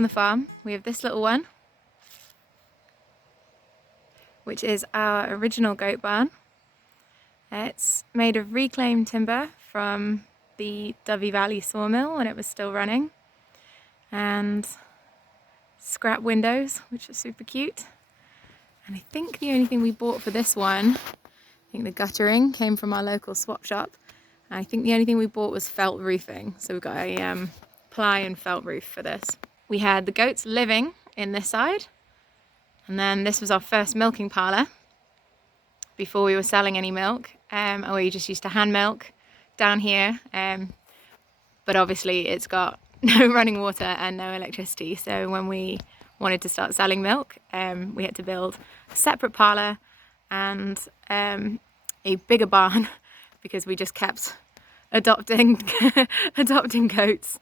on the farm, we have this little one, which is our original goat barn. It's made of reclaimed timber from the Dyfi Valley sawmill when it was still running, and scrap windows, which are super cute. And I think the only thing we bought for this one, I think the guttering came from our local swap shop. And I think the only thing we bought was felt roofing. So we've got a ply and felt roof for this. We had the goats living in this side. And then this was our first milking parlour before we were selling any milk. And we just used to hand milk down here. But obviously it's got no running water and no electricity. So when we wanted to start selling milk, we had to build a separate parlour and a bigger barn because we just kept adopting goats.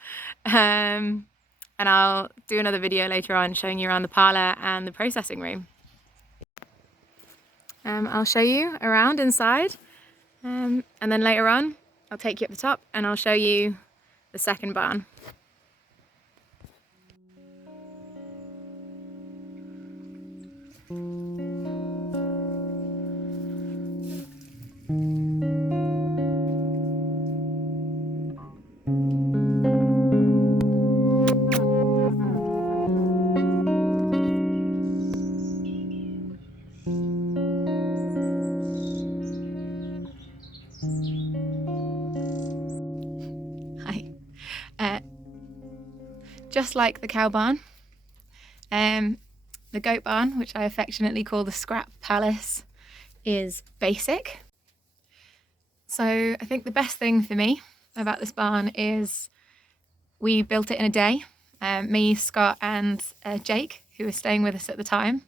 And I'll do another video later on showing you around the parlour and the processing room. I'll show you around inside, and then later on I'll take you up the top and I'll show you the second barn. Just like the cow barn, the goat barn, which I affectionately call the scrap palace, is basic. So I think the best thing for me about this barn is we built it in a day. Me, Scott and Jake, who was staying with us at the time.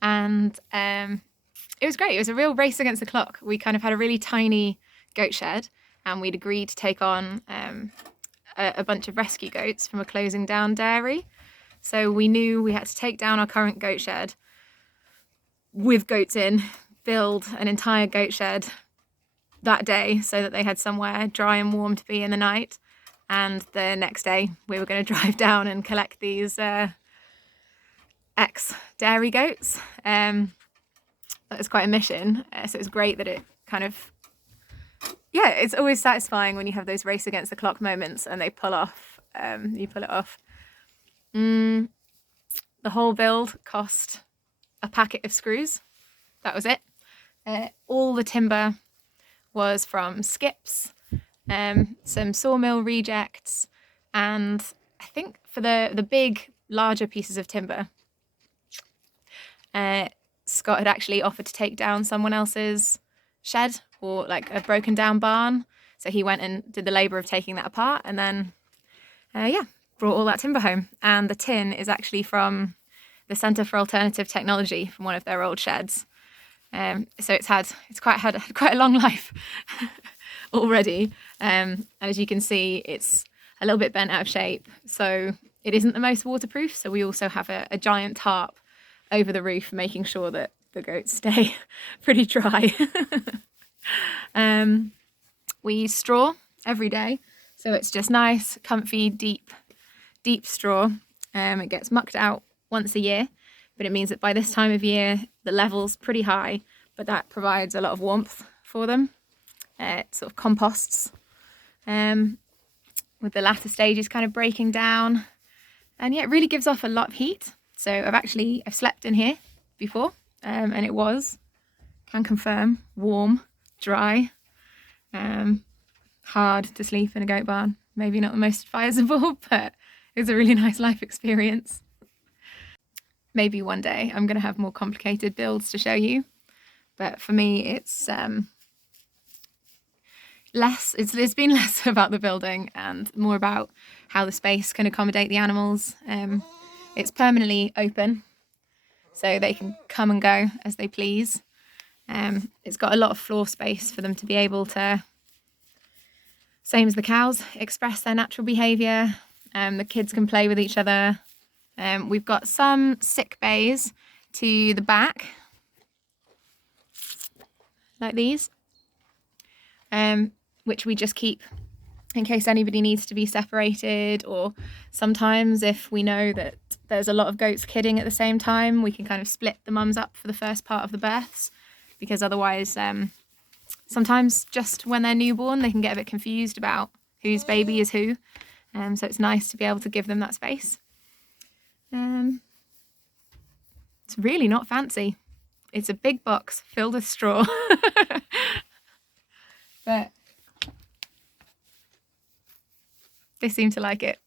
And it was great. It was a real race against the clock. We kind of had a really tiny goat shed and we'd agreed to take on a bunch of rescue goats from a closing down dairy. So we knew we had to take down our current goat shed with goats in, build an entire goat shed that day so that they had somewhere dry and warm to be in the night. And the next day we were going to drive down and collect these ex-dairy goats. That was quite a mission. So it was great that it kind of, yeah, it's always satisfying when you have those race against the clock moments and they pull off, you pull it off. The whole build cost a packet of screws. That was it. All the timber was from skips, some sawmill rejects, and I think for the big, larger pieces of timber, Scott had actually offered to take down someone else's shed or like a broken down barn. So he went and did the labour of taking that apart and then, brought all that timber home. And the tin is actually from the Centre for Alternative Technology from one of their old sheds. So it's had quite a long life already. And as you can see, it's a little bit bent out of shape. So it isn't the most waterproof. So we also have a giant tarp over the roof, making sure that the goats stay pretty dry. We use straw every day. So it's just nice, comfy, deep straw. It gets mucked out once a year, but it means that by this time of year, the level's pretty high, but that provides a lot of warmth for them. It sort of composts with the latter stages kind of breaking down. And yeah, it really gives off a lot of heat. So I've slept in here before, and it can confirm, warm, dry, hard to sleep in a goat barn. Maybe not the most advisable, but it was a really nice life experience. Maybe one day I'm going to have more complicated builds to show you, but for me it's been less about the building and more about how the space can accommodate the animals. It's permanently open, so they can come and go as they please. It's got a lot of floor space for them to be able to, same as the cows, express their natural behaviour. The kids can play with each other. We've got some sick bays to the back, like these, which we just keep in case anybody needs to be separated, or sometimes if we know that there's a lot of goats kidding at the same time, we can kind of split the mums up for the first part of the births, because otherwise sometimes just when they're newborn they can get a bit confused about whose baby is who, so it's nice to be able to give them that space. It's really not fancy. It's a big box filled with straw. But they seem to like it.